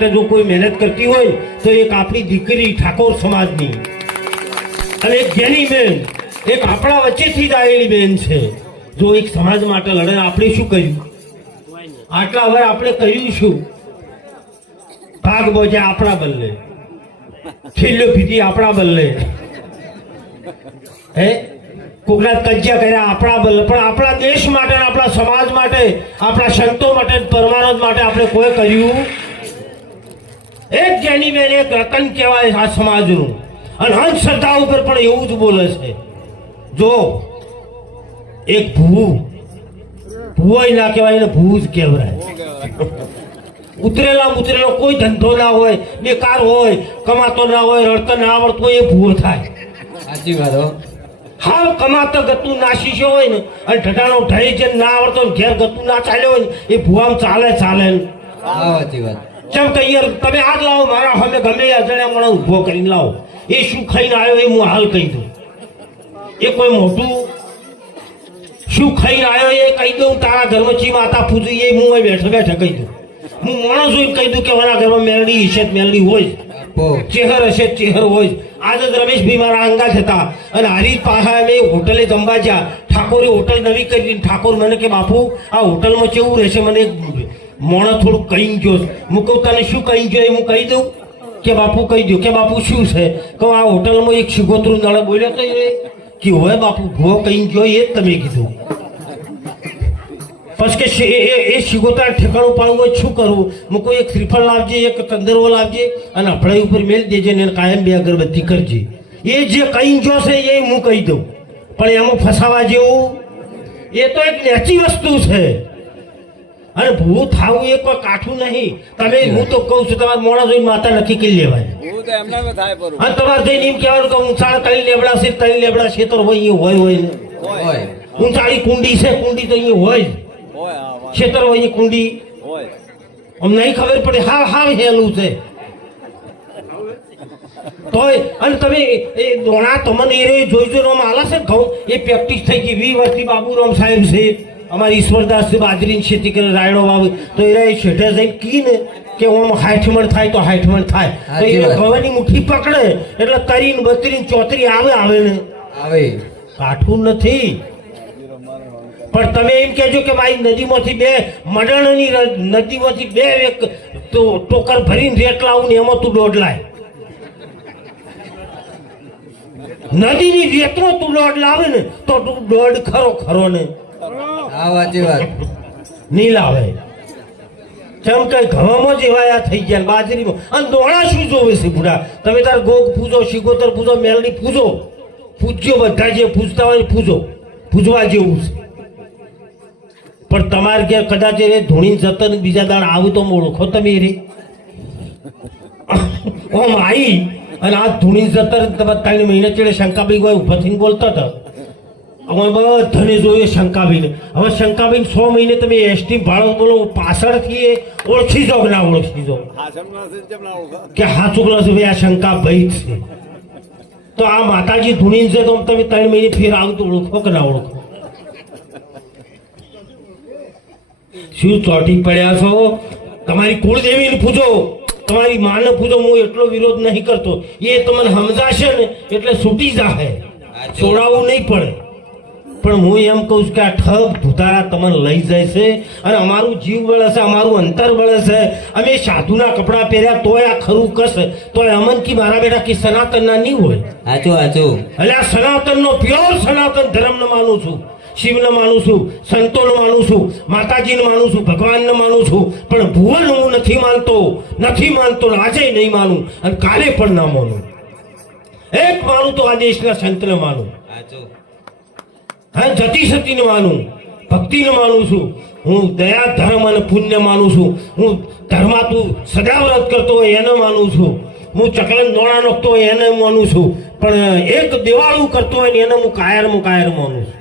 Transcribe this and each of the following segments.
માટે જો કોઈ મહેનત કરતી હોય તો એક આપણી દીકરી ઠાકોર સમાજની અને એક જેની બેન એક આપણા વચ્ચેથી જ આવેલી બેન છે જો એક સમાજ માટે લડે આપણે શું કર્યું આટલા હવે આપણે કર્યું શું ભાગ બોજા આપણા બદલે છેલ્લો ભીતી આપણા બદલે હે કોકના કજ્જા કર્યા આપણા બદલે પણ આપણા દેશ માટે આપણા સમાજ માટે આપણા સંતો માટે પરમાનંદ માટે આપણે કોઈ કર્યું એક જેની બેન એક રતન કહેવાય આ સમાજનું અને અંધશ્રદ્ધા ઉપર પણ એવું જ બોલે છે જો એક ભૂવો ના કહેવાય એને ભૂ જ કહેવાય ઉતરેલો કોઈ ધંધો ના હોય બેકાર હોય કમાતો ના હોય રડતો ના આવડતો હોય એ ભૂવો થાય સાચી વાત હો હા કમાતો ગતું નાશીશો હોય ને અને ઢટાનો ઢળી છે ના આવડતો ઘેર ગતું ના ચાલ્યો હોય ને એ ભૂવામાં ચાલે સાચી વાત ચમ કહીએ તમે આજ લાવો મારા સામે ગમે અજાણ્યા મને ઊભો કરીને લાવો એ શું ખાઈને આવ્યો એ હું હાલ કહી દઉં એ કોઈ મોટું શું ખાઈને આવ્યો એ કહી દઉં તારા ઘરમાં ચી માતા પૂજી એ હું બેઠા કહી દઉં હું માણસ જોઈને કહી દઉં કે મારા ઘરમાં મેલડી હશે મેલડી હોય ચેહર હશે ચેહર હોય આજે જ રમેશભાઈ મારા અંગાત હતા અને હારી પાછા અમે હોટલે જમવા જ્યાં ઠાકોરે હોટલ નવી કરી ઠાકોર મને કે બાપુ આ હોટલમાં કેવું રહેશે મને મોણા થોડું કહી ગયો હું કહું તને શું કહી ગયો એ હું કહી દઉં કે બાપુ કહી દઉં કે બાપુ શું છે કહું આ હોટલમાં એક શિગોતરું નળ બોલ્યો તો એ કે હોય બાપુ ભૂવો કહી ગયો એ જ તમે કીધું પછી કે એ શિગોતરા ઠેકાણું પાડવું હોય શું કરવું હું કોઈ એક શ્રીફળ લાવજે એક ચંદરવો લાવજે અને અફળાઈ ઉપર મેળ દેજે ને કાયમ બે અગરબત્તી કરજે એ જે કહી ગયો છે એ હું કહી દઉં પણ એમાં ફસાવા જેવું એ તો એક નેચી વસ્તુ છે અને ભૂ થાવું એ કોઈ કાઠું નહીં તમે હું તો કહું છું તમારે મોડા જોઈને માતા નક્કી કરી લેવાય અને તમારે જઈને એમ કહેવાનું કે ઊંચાળ ત્રણ લેબડા છે ત્રણ લેબડા છે તો હોય ને ઊંચાળી કુંડી છે કુંડી તો અહીંયા હોય ખેતર હોય કુંડી અમ નહીં ખબર પડે હા હેલું છે તોય અને તમે એ દોણા તમને એ જોઈજો આલા છે ઘઉં એ પ્રેક્ટિસ થઈ ગઈ 20 વર્ષથી બાબુરામ સાહેબ છે અમારી ઈશ્વરદાસ બાજરીની ખેતી કરે રાયડો વાવે તો એ શેઠે જઈને કી ને કે ઓમ 60 મણ થાય તો 60 મણ થાય તો એ ઘઉંની મુઠ્ઠી પકડે એટલે 30 32 34 આવે ને કાઠું નથી પણ તમે એમ કહેજો કે મારી નદીમાંથી બે મડણની નદીમાંથી બે એક ટોકર ભરીને રેટ લાવું ને એમાં તું દોઢ લાય નદીની રેતનો તું દોઢ લાવે ને તો તું દોઢ ખરો ને નહીં લાવે જેમ કઈ ઘઉંમાં જેવાયા થઈ ગયા બાજરીમાં અને દોણા શું જોવે છે બુઢા તમે તાર ગોગ પૂજો શિગોતર પૂજો મેલડી પૂજો પૂજ્યો બધા જે પૂજતા હોય પૂજવા જેવું છે પણ તમારે ઘેર કદાચ એ ધૂણી જતન બીજા દાડ આવું તો ઓળખો તમે રે ઓમ આવી અને આ ધૂણી જતર તમે 3 મહિના ચડે શંકાભાઈ કોઈ ઉભા થઈને બોલતા હતા અમે બધાને જોઈએ શંકાભાઈને હવે શંકાભાઈ 100 મહિને તમે એસટી ભાડો બોલો પાછળથી ઓળખી જાઓ ના ઓળખી જાઓ કે હા ચૂકલો છે ભાઈ આ શંકાભાઈ છે તો આ માતાજી ધૂણી છે તો તમે 3 મહિને ફેર આવું તો ઓળખો કે ના ઓળખો શું ચોટી પડ્યા છો તમારી કુળદેવીને પૂજો તમારી માને પૂજો હું એટલો વિરોધ નહીં કરતો એ તમને સમજાશે ને એટલે છૂટી જાહે છોડાવવું નહીં પડે પણ હું એમ કહું છું કે આ ઠગ ધુતારા તમને લઈ જાય છે અને અમારું જીવ બળે છે અમારું અંતર બળે છે અમે સાધુના કપડાં પહેર્યા તોય આ ખરું કશે તોય અમન કી મારા બેટા કે સનાતનના નહીં હોય સાચું એટલે આ સનાતનનો પ્યોર સનાતન ધર્મને માનું છું શિવને માનું છું સંતોને માનું છું માતાજીને માનું છું ભગવાનને માનું છું પણ ભુવન હું નથી માનતો આજે નહીં માનું અને કાલે પણ ના માનું એક માનું તો આ દેશના સંતને માનું હા જતી સતીને માનું ભક્તિને માનું છું હું દયા ધર્મ અને પુણ્ય માનું છું હું ધર્માતું સદાવ્રત કરતો હોય એને માનું છું હું ચકલન દોણા નાખતો હોય એને માનું છું પણ એક દેવાળું કરતો હોય ને એને હું કાયર માનું છું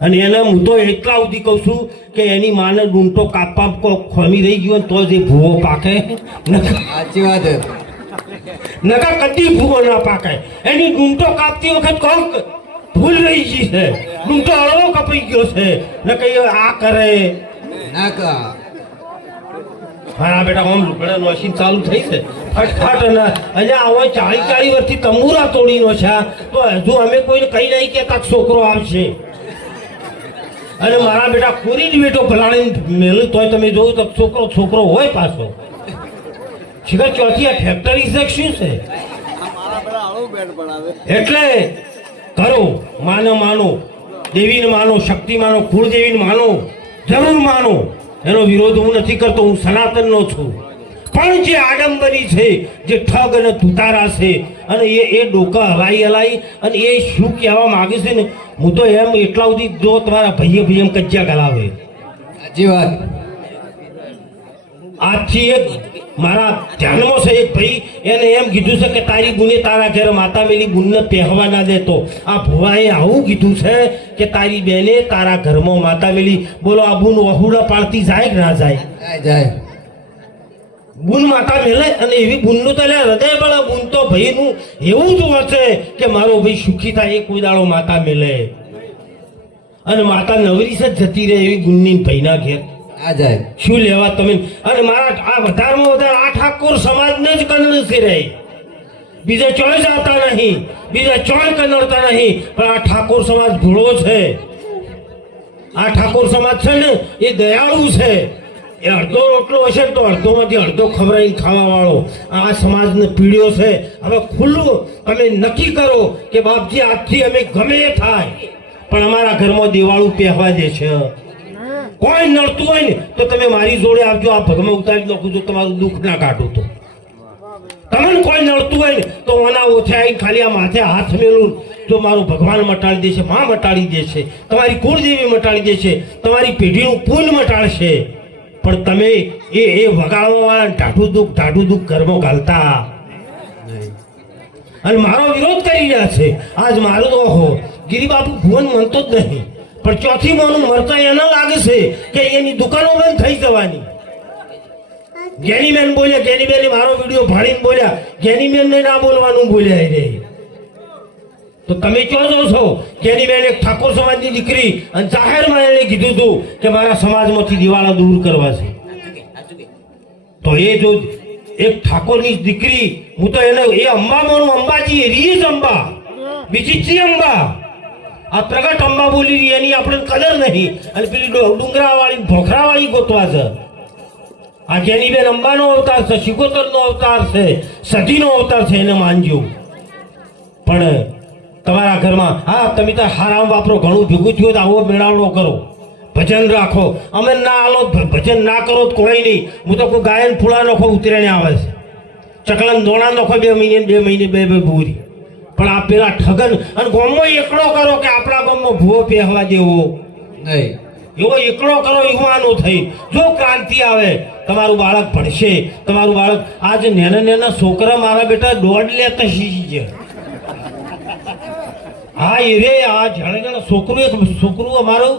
અને એને હું તો એટલા સુધી કહું છું કે એની માને ડૂંટો કાપવા ખોમી રહી ગયો તો જે ભૂવો પાકે સાચી વાત નકા કદી ભૂવો ના પાકે એની ડૂંટો કાપતી વખત કોક ભૂલ રહી ગઈ છે ડૂંટો હળવો કપાઈ ગયો છે ને કઈ આ કરે મારા બેટા આમ લુગડાનું મશીન ચાલુ થઈ છે ફટફટ અને અહીંયા હવે 40 વર્ષથી તંબુરા તોડીનો છે તો હજુ અમે કોઈને કઈ નહીં કહેતા કે છોકરો આવશે અને મારા બેટા પૂરી બેટો ભલાણી મેલું તોય તમે જોયું તો છોકરો હોય પાછો શિખર ચોથી આ ફેક્ટરી છે કે શું છે એટલે કરો માનો દેવીને માનો શક્તિ માનો કુળદેવીને માનો જરૂર માનો એનો વિરોધ હું નથી કરતો હું સનાતનનો છું પણ જે આડંબરી છે જે ઠગ અને તુતારા છે અને એ ડોકા હલાઈ અને એ શું કહેવા માંગે છે ને હું તો એમ એટલા સુધી જો તમારા ભાઈએ એમ કજ્જા કરાવે સાચી વાત આજથી એક મારા ધ્યાનમાં છે એક ભાઈ એને એમ કીધું છે કે તારી ગુને તારા ઘેર માતા મેલી ગુણને પહેવા ના દેતો આ ભુવાએ આવું કીધું છે કે તારી બેને તારા ઘરમાં માતા મેલી બોલો આ બુન વહુડા પાડતી જાય કે ના જાય જાય બુન માતા મેલે અને એવી બુનનું તો હૃદય બળે બુન તો ભાઈનું એવું જ છે કે મારો ભાઈ સુખી થાય એ કોઈ દાડો માતા મેલે અને માતા નવરી છે જતી રહે એવી બુનની ભાઈના ઘેર આ જાય શું લેવા તમે અને મારા આ વધારમાં વધારે આ ઠાકોર સમાજને જ કનડતી રહી બીજા ચોય જતા નહીં બીજા ચોય કનડતા નહીં પણ આ ઠાકોર સમાજ ભૂળો છે આ ઠાકોર સમાજ છે ને એ દયાળુ છે એ અડધો રોટલો હશે તો અડધોમાંથી અડધો ખવડાવીને ખાવા વાળો આ સમાજને પીડ્યો છે હવે ખુલ્લું તમે નક્કી કરો કે બાપજી આજથી અમે ગમે એ થાય પણ અમારા ઘરમાં દિવાળું પહેવા દે છે કોઈ નડતું હોય ને તો તમે મારી જોડે આવજો આ ભગમાં ઉતારી નાખું જો તમારું દુઃખ ના કાઢું તો તમને કોઈ નડતું હોય ને તો ઓના ઓછે આવીને ખાલી આ માથે હાથ મેલું જો મારું ભગવાન મટાડી દેશે માં મટાડી દેશે તમારી કુળદેવી મટાડી દેશે તમારી પેઢીનું પૂન મટાડશે પણ તમે એ વગાડવા ઢાઢું દુઃખ ઘરમાં ઘાલતા અને મારો વિરોધ કરી રહ્યા છે આજ મારું તો ઓહો ગિરિબાપુ ભુવન માનતો જ નહીં પણ ચોથી માનું મરતા એના લાગે છે કે એની દુકાનો બંધ થઈ જવાની જ્ઞાનીબેન બોલ્યા જ્ઞાનીબેન મારો વિડીયો ભાડીને બોલ્યા જ્ઞાનીબેનને ના બોલવાનું બોલ્યા રે તો તમે ક્યાં જો છો જ્ઞાનીબેન એક ઠાકોર સમાજની દીકરી અને જાહેરમાં એને કીધું હતું કે મારા સમાજમાંથી દિવાળા દૂર કરવા છે તો એ જો એક ઠાકોરની દીકરી હું તો એને એ અંબા માનું અંબાજી રીજ અંબા બીજી ચી અંબા આ પ્રગટ અંબા બોલી રહી એની આપણે કદર નહીં અને પેલી ડુંગરા વાળી ભોખરા વાળી ગોતવા છે આ જ્ઞાનીબેન અંબાનો અવતાર છે શિકોતરનો અવતાર છે સતીનો અવતાર છે એને માનજો પણ તમારા ઘરમાં હા તમે તો હારામ વાપરો ઘણું ભેગું થયું તો આવો મેળાવડો કરો ભજન રાખો અમે ના આલો ભજન ના કરો તો કોઈ નહીં હું તો કોઈ ગાયન ફૂલા નોખો ઉતરીને આવે છે ચકલન દોણા નોખો 2 મહિને બે ભૂરી પણ આ પેલા ઠગન અને ગામમાં એકડો કરો કે આપણા ગામમાં ભૂવો પહેવા દેવો નહીં એવો એકડો કરો યુવાનો થઈ જો ક્રાંતિ આવે તમારું બાળક ભણશે તમારું બાળક આજે નાના છોકરા મારા બેટા દોડ લેતા શીખી ગયા હા એ રે આ જાણે છોકરું અમારું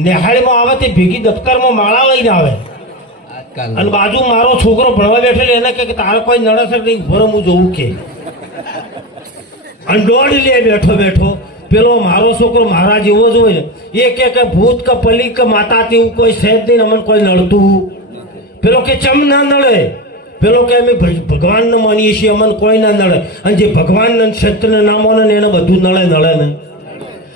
નેહાળીમાં આવે તે ભેગી દફતરમાં માળા લઈને આવે અને બાજુ મારો છોકરો ભણવા બેઠેલો એને કે તારે કોઈ નડે નહીં ઉભો હું જોઉં કે અને દોડ લે બેઠો પેલો મારો છોકરો મારા જેવો જ હોય ને એ કે ભૂત કે પલી કે માતા તેવું કોઈ છે જ નહીં અમને કોઈ નડતું પેલો કે ચમ ના નડે પેલો કે અમે ભગવાનને માનીએ છીએ અમને કોઈ ના નડે અને જે ભગવાનને સંતને ના માને ને એને બધું નડે ને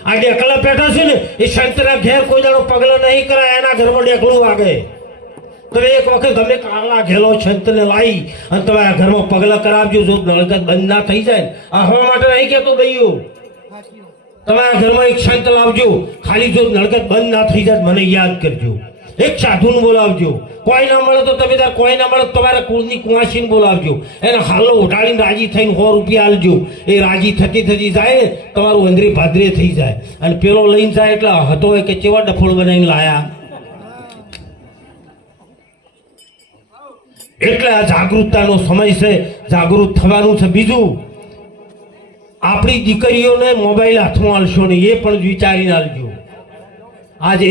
આ ડેકલા પેઠા છે ને એ સંતના ઘેર કોઈ દાડો પગલો નહીં કરાય એના ઘરમાં ડેકલું વાગે તમે એક વખત તમે કાળા ઘેલો સંતને લાવી અને તમારા ઘરમાં પગલા કરાવજો જો નળગત બંધ ના થઈ જાય આ હવા માટે નહીં કહેતો ભાઈઓ તમારા ઘરમાં એક સંત લાવજો ખાલી જો નળગત બંધ ના થઈ જાય મને યાદ કરજો એક સાધુને બોલાવજો કોઈ ના મળે તો તમે કોઈ ના મળે તમારા કુળની કુંવાસીને બોલાવજો એને હાલો ઉઠાડીને રાજી થઈને 100 રૂપિયા આલજો એ રાજી થતી જાય ને તમારું અંદરી ભાદરે થઈ જાય અને પેલો લઈને જાય એટલે હતો કે કેવા ડફોળ બનાવીને લાયા એટલે આ જાગૃતતાનો સમય છે જાગૃત થવાનું છે બીજું આપણી દીકરીઓને મોબાઈલ હાથમાં આલશો ને એ પણ વિચારીને આલજો આજે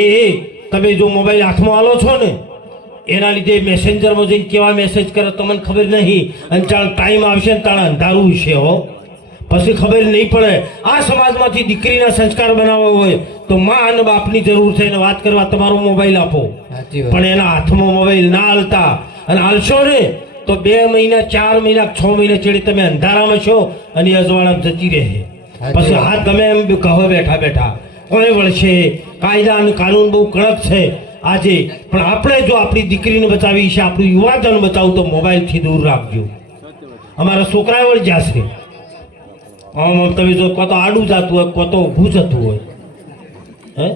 તમે જો મોબાઈલ હાથમાં આલો છો ને એના લીધે મેસેન્જરમાં જઈને કેવા મેસેજ કરે તમને ખબર નહીં અને ચાલ ટાઈમ આવશે ને તાળ અંધારું છે હો પછી ખબર નહીં પડે આ સમાજમાંથી દીકરીના સંસ્કાર બનાવવા હોય તો માં અને બાપની જરૂર છે એને વાત કરવા તમારો મોબાઈલ આપો. સાચી વાત. પણ એના હાથમાં મોબાઈલ ના હાલતા, અને હાલશો ને તો 2 મહિના 4 મહિના 6 મહિના ચડી તમે અંધારામાં છો અને એ અજવાળામાં જતી રહે. પછી હાથ ગમે એમ કહો બેઠા બેઠા કોઈ વળશે. કાયદા અને કાનૂન બહુ કડક છે આજે, પણ આપણે જો આપણી દીકરીને બચાવી છે, આપણું યુવાધન બચાવવું તો મોબાઈલથી દૂર રાખજો. અમારા છોકરા વળી જશે આમ તમે જો કો તો આડું જતું હોય, કો તો ઊભું જતું હોય. હે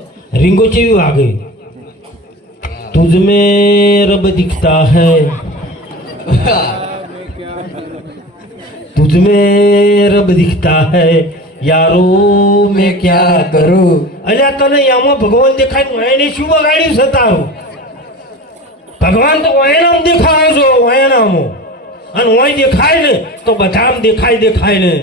રીંગો ચેવી વાગે, तुझ में रब दिखता है, तुझ में रब दिखता है, यारो मैं क्या करूं. અલ્યા તને આમાં ભગવાન દેખાય ને એને શું બગાડ્યું છે તારું? ભગવાન તો એનામ દેખાય છો, એનામ, અને ઓય દેખાય ને તો બધામ દેખાય ને.